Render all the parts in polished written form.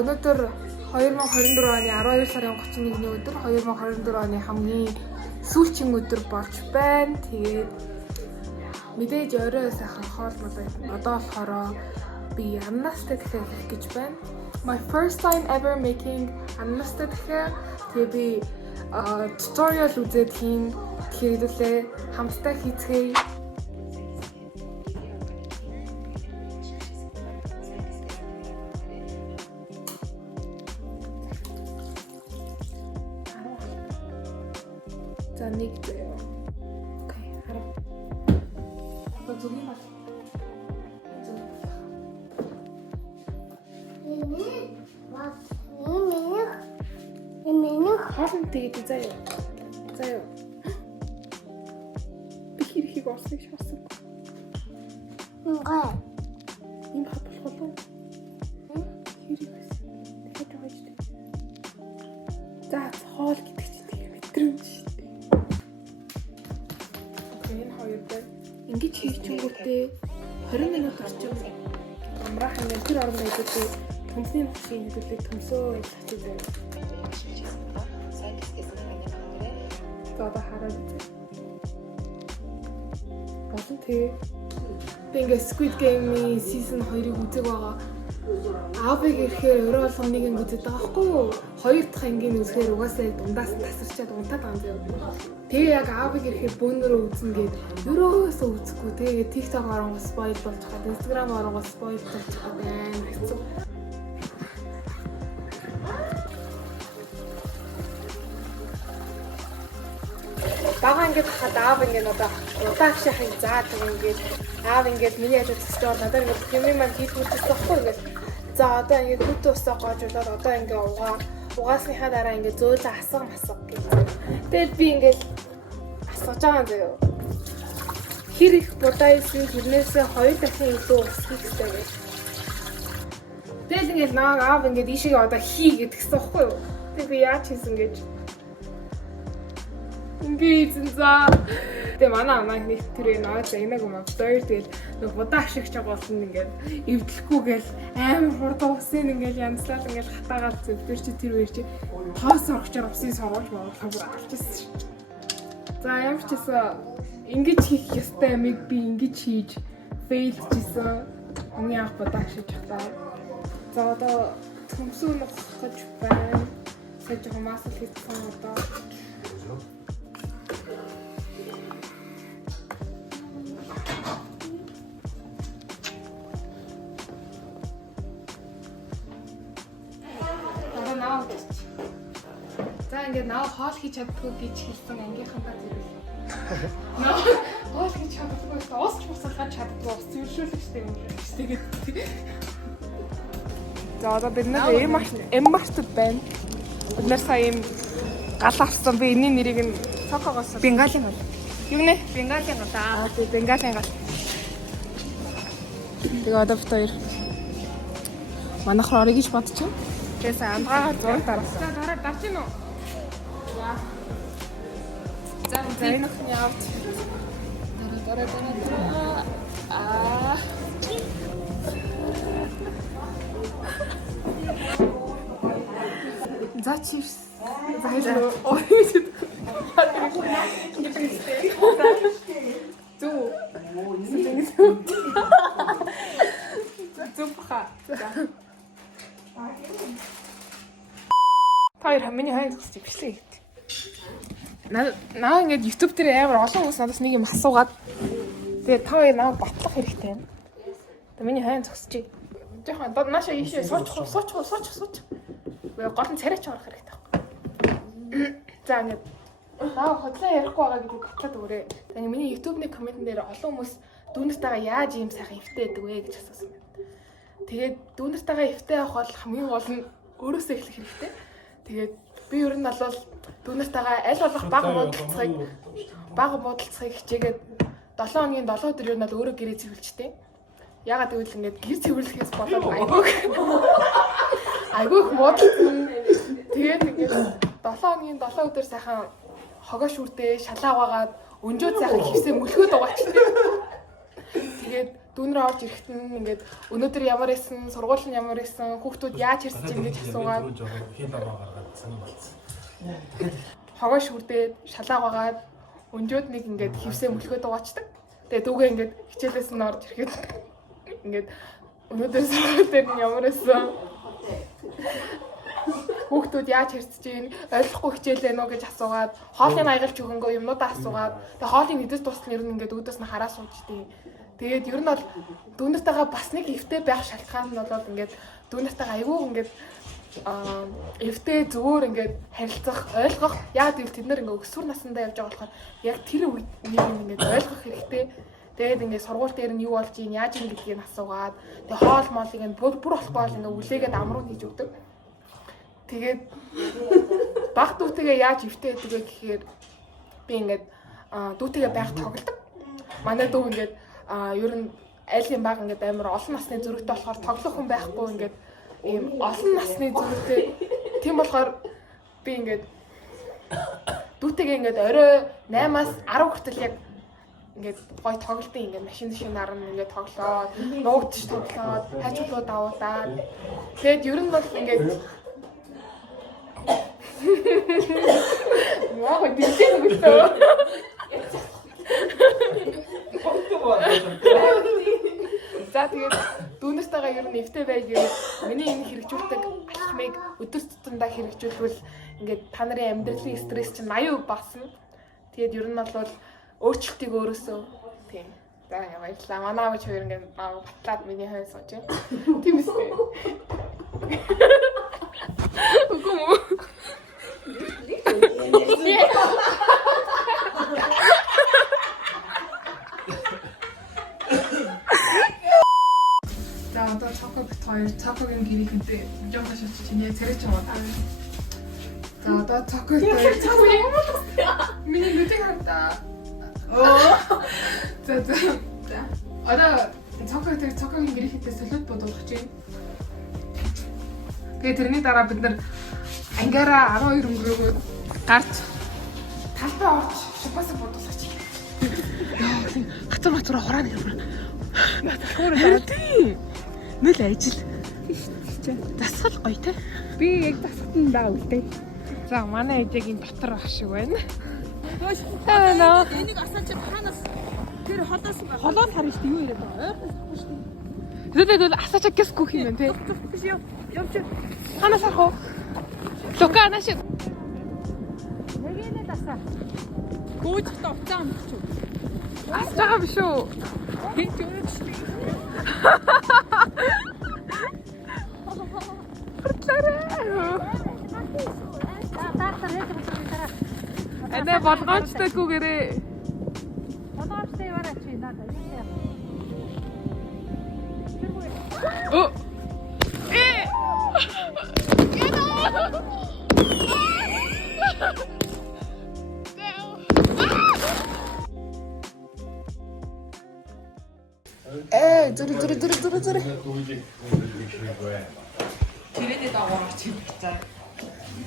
өнөөдөр 2024 оны 12 сарын 31-ний өдөр 2024 оны хамгийн сүүлчийн өдөр болж байна. Тэгээд мэдээж орой сайхан хоол болоод одоо болохоор би ананастай дахиад хийх гэж байна. My first time ever making ананастай дахиад. Тэгээд би tutorial үзээд хийн. Тэгэхээр хамтдаа хийцгээе. За нэг зөө. Окей, хараа. Одоо зүгийн бол. Хаан тэгээд заяа. Заяа. Би хэрхийг орсныг шаарсан. Ингээ. Ийм хапах болов. Хэрэг байсан. Тэгээд байгаа ч тийм. За хоол гэдэг чинь тийм мэдрэмж шүү дээ. Окей, энэ хоёр байна. Ингэж хийж чөнгөтэй 20 минут орчим амраах юм тэр орнд хэдүүлээ төмсний хөшгийн хэдүүлээ төмсөө ажиллах гэж байна. Одоо хараад үзье. Болон тэг. Ингээ Squid Game-ийн season 2-ыг үзэг байгаа. Аавыг ирэхээр өөрөө болгоныг үзэж байгаа байхгүй юу? Хоёр дахь ангийн үзэхээр угаасаа дундаас тасарчаад унтаад байгаа юм заяа. Тэгээ яг аавыг ирэхээр бөөнөрөө үзнэ гээд ерөөсөө үзэхгүй. Тэгээ TikTok орон спойл болж байгаа. Instagram орон спойл болж байгаа байна. Хэцүү. Бага ингээд хахад аав ингээд одоо удааг шахыг заадаг ингээд аав ингээд миний ажил зөвчөөр надад ингээд юм маань хийх хэрэгтэй байхгүй ингээд за одоо ингээд хөтө усаа гоожуулаад одоо ингээд угаасныхаа дараа ингээд зөөлө асах гэж. Тэгэл би ингээд асгаж байгаа юм заяа. Хэр их будаа эсвэл хэрнээсээ 2 дахин илүү ус хийх хэрэгтэй гэж. Тэгэл ингээд аав ингээд ийшээ одоо хий гэдгсэн байхгүй юу? Тэг би яаж хийсэн гэж Ингээд за. Тэгээ манай нэг тэр нөөц инег юм авдаг. Тэгэл нэг будаа ашигч байгаа болсон ингээд эвдлэхгүй гээл амар хурдан усын ингээд янзлал ингээд хатаагаад зөвдөр чи тэр үеэр чи тоос орохчоор усын соргож байгаа авчихсан шүү. За ямар ч гэсэн ингэж хийх ёстой амиг би ингэж хийж фейлжсэн. Миний анх будаа ашигч хатаа. За одоо төмсөө нөхөх гэж байна. Сая жоохон масл хийсэн одоо. За ингээд наа хоол хийж чаддгүй гэж хэлсэн ангийнхантаа зэрэг. Наа хоол хийж чаддгүй ус ч босгоход чаддгүй ус зөвшөөрлөгчтэй юм шиг тэгээд. За одоо бид нэр эммарт байна. Бид нэр сая юм гал авсан би энэний нэрийг нь цокогоос бенгалийн гал. Юу нэ? Бенгалийн гал аа. Тэгээ бенгалийн гал. Тэгээ одоо бид хоёр манайх орё гэж бодчих. Тэгээс амгаа зураг дараасан. За дараа дарж гин үү? За энэ хний авт. Дараа. За чивс. За хэлээ. Ой. Зүпха. Хоёр хамгийн хайр хүсэж бичлээ гэт. Наа ингээд YouTube дээр амар олон хүмүүс надаас нэг юм асуугаад тэгээ та хоёр наа батлах хэрэгтэй юм. Тэгээ миний хайр зогсчихъя. Жохон нааша ийшээ сууч. Гол нь царайч орох хэрэгтэй байхгүй. За ингээд наа хотлоо ярихгүй байгаа гэдэг батлаад өгөөрэй. Тэгээ миний YouTube-ны комментэн дээр олон хүмүүс дүүнэртэйгээ яаж ийм сайхан эвтэй байдаг вэ гэж асуусан байна. Тэгээд дүүнэртэйгээ эвтэй авах бол хамгийн гол нь өөрөөсөө эхлэх хэрэгтэй. Тэгээд би ер нь бол дүүнэртэйгээ аль болох бага буудалцахыг хичээгээд 7 хоногийн 7 өдөр ер нь өөрөө гэрээ цэвэрлжтэй. Ягаад гэвэл ингээд гэр цэвэрлэхээс болоод айгүй муудалцсан. Тэгээд ингээд 7 хоногийн 7 өдөр сайхан хогоо шүрдээ шалаа угаагаад өнжөө сайхан хивсээ мөлхөөд угаачтай. Тэгээд дүүнрээ орж ирэхэд нь ингээд өнөөдөр ямар исэн, сургууль нь ямар исэн, хүүхдүүд яаж ирсэн чинь гэж асуугаад хин даваа гаргаад санаа болцсон. хогоо шүрдээд шалаагаад өнжөөд нэг ингээд хевсээ мөлхөө дугаачдаг. Тэгээ дүүгээ ингээд хичээлээс нь орж ирэхэд ингээд өнөөдөр сургууль дээр нь ямар исэн, хүүхдүүд яаж хэрцэж ийн, ойлгохгүй хичээлээ нөө гэж асуугаад хоолыг аягалж өгөнгөө юмнуудаа асуугаад тэгээ хоолыг нэдэс тусал нэр нь ингээд үүдээс нь хараа сууждیں۔ Тэгээд ер нь бол дүүнэртэйгээ бас нэг эвтэй байх шалтгаан нь бол ингээд дүүнэртэйгээ айгүй ингээд эвтэй зөвөр ингээд харилцах, ойлгох яа гэвэл тэд нэр ингээд өсвөр насндаа явж байгаа болохоор яг тэр үед ингээд ойлгох хэрэгтэй. Тэгээд ингээд сургууль дээр нь юу болж ийн, яаж ийн гэдгийг асуугаад тэгээ хоол моолыг ингээд бүр болохгүй бол ингээд үлээгээд амруу хийж өгдөг. Тэгээд баг дүүтэйгээ яаж эвтэй байдаг вэ гэхээр би ингээд дүүтэйгээ байг тоглодог. Манай дүү ингээд ер нь айлын баг ингээд амар олон насны зүрхтэй болохоор тоглох хүн байхгүй ингээд ийм олон насны зүрхтэй. Тийм болохоор би ингээд дүүтэйгээ ингээд орой 8-аас 10 хүртэл яг ингээд гой тоглолтын ингээд машин арна ингээд тоглоод нуугдч тоглоод хажуулуу давуудаад тэгээд ер нь бол ингээд яа гэвэл үгүй За тэгээд дүүнэртэйгээ ер нь эвтэй байгаад миний энэ хэрэгжүүлдэг алхмыг өдөр тутамдаа хэрэгжүүлвэл ингээд та нарын амьдралын стресс чинь 80% басна. Тэгээд ер нь бол өөрчлөлтийг өөрөөсөө тийм. За баярлалаа. Манай аав хоёр ингээд батлаад миний хойд сууж байна. Тийм үстэй. Үгүй юу? За одоо цокогт хоёр цокогийн гэрийнхэнтэй жоо шатч чинь яг царай ч байгаа. За одоо цокогт цокогийн миний нүдийг хандаа. За. Одоо цокогийн гэрийнхэнтэй солиод бодуулах чинь. Тэгээ тэрний дараа бид нар ангаараа 12 өнгөрөөгөө гарч талбай орж шупасаа бодуулах чинь. Хатар хураана юм. Тийм. Нөл ажил. Засгал гоё те. Би яг засгалтанд даа үлдээ. За манай ээжийн дотор ах шиг байна. Энийг асаач ханаас тэр холоос Холоос харна шүү дээ юу яриад байгаа. Ойрхон сахгүй шүү дээ. Тэгээд бол асаач гэсгүй юм те. явж Ханаас ах уу? Лука наш. нэгээнэ дасаа. Гүйж та уцаа амч. Асаа биш үү? Гинт өрөөч. Эне болгоочтой гүгээрээ. Болгоочтой яваарай чи надад. Оо. Зүрэ. Тэрэний даавар чи бицаа.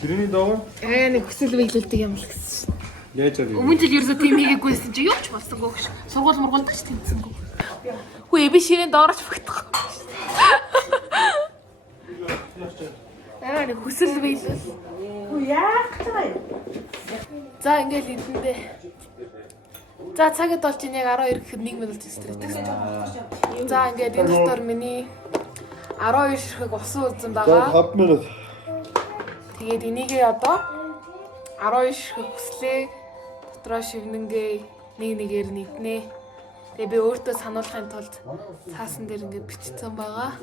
Ширээний доогоор Нэг хүсэл биелүүлдэг юм л гэсэн. яаж аа. Өмнө жил ерөөсөө тийм хийгээгүйсэн чи юу ч болсонгүй гэж. Сургууль мургуулдаг ч тэмцэнгүй. Хүү би ширээн доорож багтах. Нэг хүсэл биелүүл. Хүү яах вэ? За ингээл эдэндээ. За цагт болж ин яг 12 гэхэд 1 минут стрестэй. За ингээд энэ дотор миний 12 ширхэг усан үзэн байгаа. 5 минут. Тэгээд энийгээ одоо 12 ширхэг хүслээ дотроо шивнэнгээ нэгээр нийтнэ. Тэгээ би өөртөө сануулахын тулд цаасан дээр ингээд бичсэн байгаа.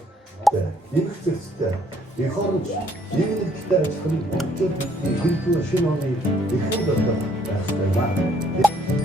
Энэ хэсэгтэй их хооронд нэгдэлтэй ажиллах нь өнцөд хэлбэр шинэ оны ихэнх дотор байстай байна.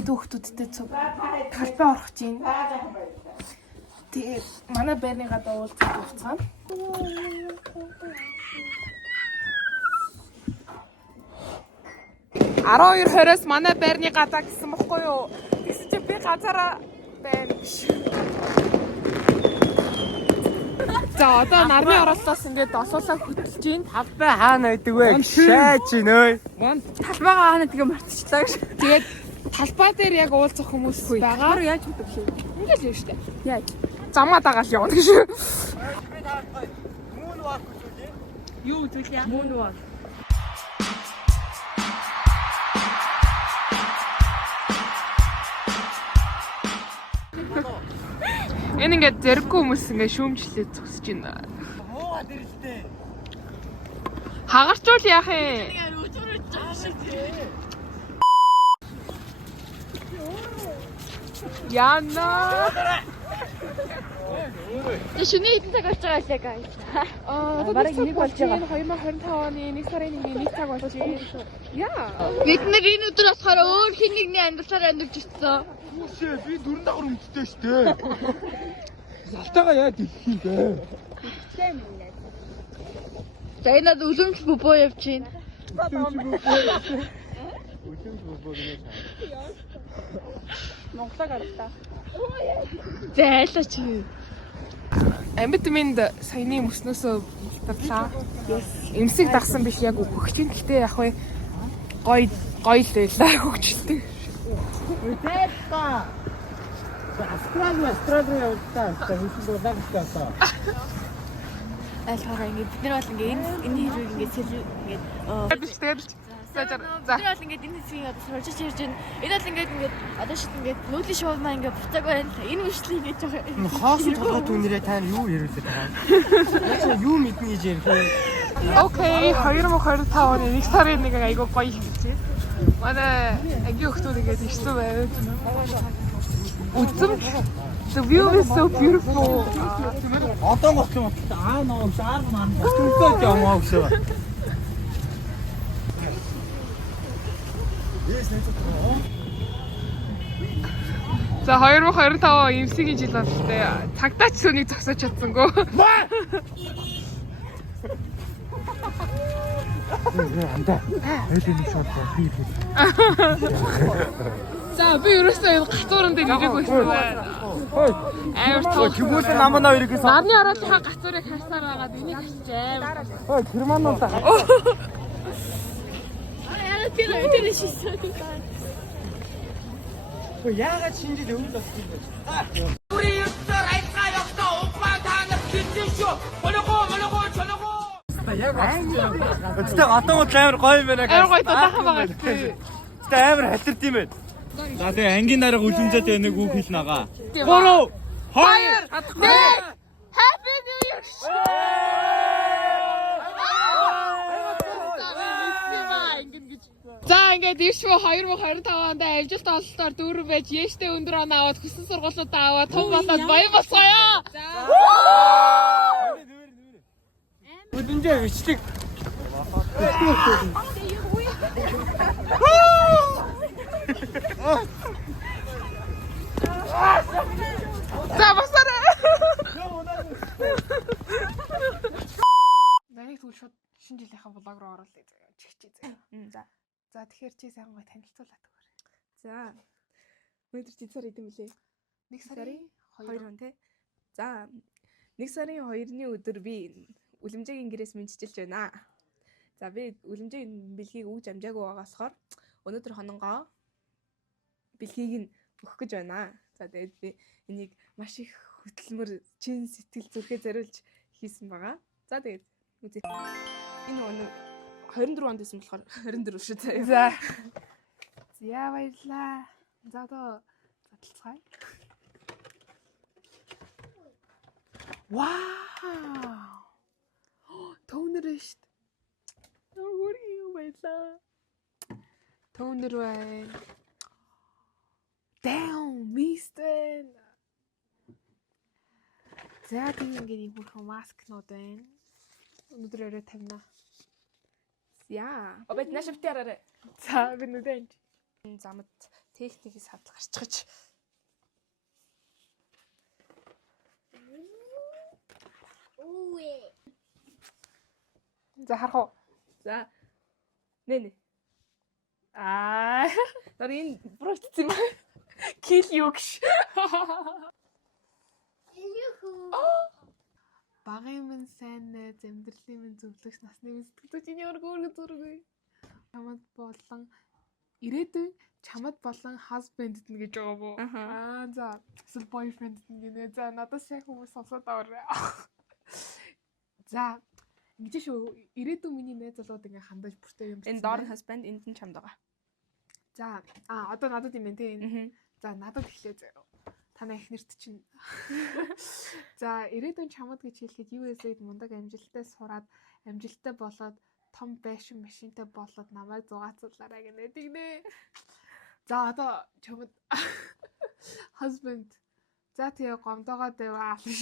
Тэгээд хүүхдүүдтэй цуг талбай орох чинь. Тэгээд манай байрны гадаа уулзах хугацаа. 12:20-оос манай байрны гадаа гэсэн бохгүй юу? Тэгсэн чи би газараа байна биш. За одоо нарны оролцоос ингээд осоолаа хөтлж гин. Талбай хаана байдаг вэ? Шаач ин ой. Талбайгаа хаана тэгээ мартчихлаа гэж. Тэгээд талбай дээр яг уулзах хүмүүс байгаа. Яаж мэдв шүү. Ингээд юм штэ. Яаж? Замаа дагаал явна гэж. Юу зүйлээ? Мөн үү? Энэ ингээд зэрэггүй хүмүүс ингээд шүүмжлээ зогсож байна. Хуугаад ирэлтэй. Хагарчвал яах юм? Яна. Шүний хэдэн цаг болж байгаа лээ гай. Бараг нэг болж байгаа. 2025 оны 1 сарын 1-ний 1 цаг болж байна. Яа. Бид нар энэ өдөр болохоор өөр хин нэгний амьдралаар амьдарч ирсэн. Үгүй би дөрөв дагавар өмдтэй шүү дээ. Лалтаага яа дэлхий юм бэ? За энэ над үлэмж бөбөө явж байна. Үлэмж бөбөө гэнэ. Монголоо гаргата. Зайлаач. Амьд минь саяны мөснөөсөө мултарлаа. Эмсэг дагсан биш яг өгөхчин. Гэтэ яг вэ гоё л байлаа хөгжилтэй. Үтээка. Австрали явуултаа. Хэвчээ дуулаа гэсэн. Айлхаараа ингэ бид нар бол ингэ энэ хэрэг ингэ сэл ингэ Биш тэгэл. За. бид нар бол ингэ энэ хэсгийг одоо сурчиж ирж байна. Энэ бол ингэ одоо шит ингэ нүүдлийн шуурмаа ингэ буцааг байна. Энэ үшлийг ингэ жоох Хоосон толгой түүнэрээ та юу ярилээд байгаа юм? Юу мэднэ гэж ярих вэ? Окей, 2025 оны 1 сарын 1 айгуу гоё хэлжээ. Манай ангийн хүмүүс ингээд ирсэн байв. Үзм. The view is so beautiful. Одоо гоцсон ноо шаар маань түнтэй яваа гэсэн. За 2025 эмсгийн жил болтой. Цагдаач сөнийг зогсооч чадсангүй. Анда. Эдийн шууд би. За би ерөөсөө энэ гацууран дээр ирэх байсан байна. Хой. Амар тоо. Хүмүүс намаа хоёрыг Нарны оролцоо гацуурыг харсаар байгаад энийг хасч аим. Хой германууд. яа тэр шисээ. Яагаад шинжил өвөл болсон бэ? Яг Гэтэ одоо амар гоё юм байна. Амар гоё таахан байгаа тий. Гэтэ амар халтард юм байна. За тэгээ ангийн дарга үлэмжээд нэг үг хэл нагаа. 3 2 Happy New Year. За ингээд дэвшвэ 2025 онд амжилт ололтоор дүүрэн байж яштэй өндөр он аваад хүссэн сургуулиудаа аваад том болоод баян болцгоё. Үлэмжээ бичлэг. За басараа. Даний тэгвэл шууд шинэ жилийнхаа блог руу оруулъя заяа. Чихчээ заяа. За тэгэхээр чи сайн гой танилцуулаад өгөөрэй. За. Өнөөдөр чи сар идэм билээ? 1 сарын 2 он тий. За. 1 сарын 2-ны өдөр би үлэмжээгийн гэрээс мэдчилж байна. За би үлэмжээгийн бэлгийг өгж амжаагүй байгаасхоор өнөөдөр хононгоо бэлгийг нь өгөх гэж байна. За тэгээд би энийг маш их хөтөлмөр чин сэтгэл зүрхээ зориулж хийсэн байгаа. За тэгээд үзье. Энэ он 24 онд байсан болохоор 24 шүү дээ. За. За баярлаа. За одоо задлцгаая. Вау! Тонер шүү дээ. Юу баярлаа. Тонер байна. Damn, мистер. За тийм ингээд юм хөрхөн маскнууд байна. Өнөөдөр өрөө тавина. Яа. Обед нашивтаараа. За би нүдэн. Замд техникийг садлах гарчиж. За харах уу. За. Нэ. Тэр энэ бүрэтсэн юм аа. Кил юу гэж. Багын минь сайн найз, амьдралын минь зөвлөгч, насны минь сэтгэлзүйч энэ өөр зүрхгүй. Чамд болон ирээдүйн чамд болон husband нь гэж байгаа боо. За эсвэл boyfriend нь гинэ. За надаас яг хүмүүс сонсоод аваарай. За ингэж шүү. Ирээдүйн миний найз болоод ингээ хандаж бүртээ юм. Энэ доор husband, энд нь чамд байгаа. За одоо надад юм байна те. За надад эхлэе заяа. Танай эхнэрт чинь. За ирээдүйн чамд гэж хэлэхэд USA-д мундаг амжилттай сураад амжилттай болоод том байшин машинтай болоод намайг зугаацуулаарай гэнэ тэгнэ. За одоо чамд husband. За тэгээ гомдоогоо дэваа алш.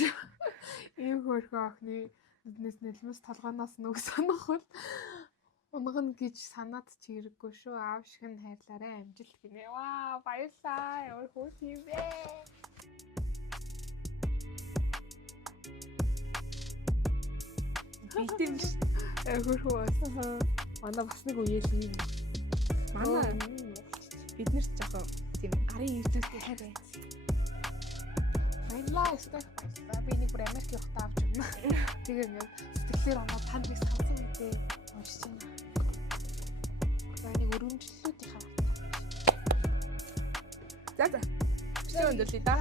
Ийм хөөрхөн охины нүднээс нэлмэс толгоноос нүг санахвал унгана гэж санаад ч хэрэггүй шүү. Аав шиг нь хайрлаарай амжилт гинэ. Ваа баярлаа. Ямар хөөрхөн юм бэ. Бэлтэн Хөөрхөн бас. Манай бас нэг үеэл юм. манай биднэрт жоохон тийм гарын эрдэнэтэй хайр байна. Баярлаа өстой. Би нэг бүр Америк явахтаа авч өгнө. Тэгээ ингээд сэтгэлээр оноо танд би сансан үедээ уншиж байна. За нэг өргөмжлөлүүдийн хаваа. За. Өчигдөр өндөрлөе да.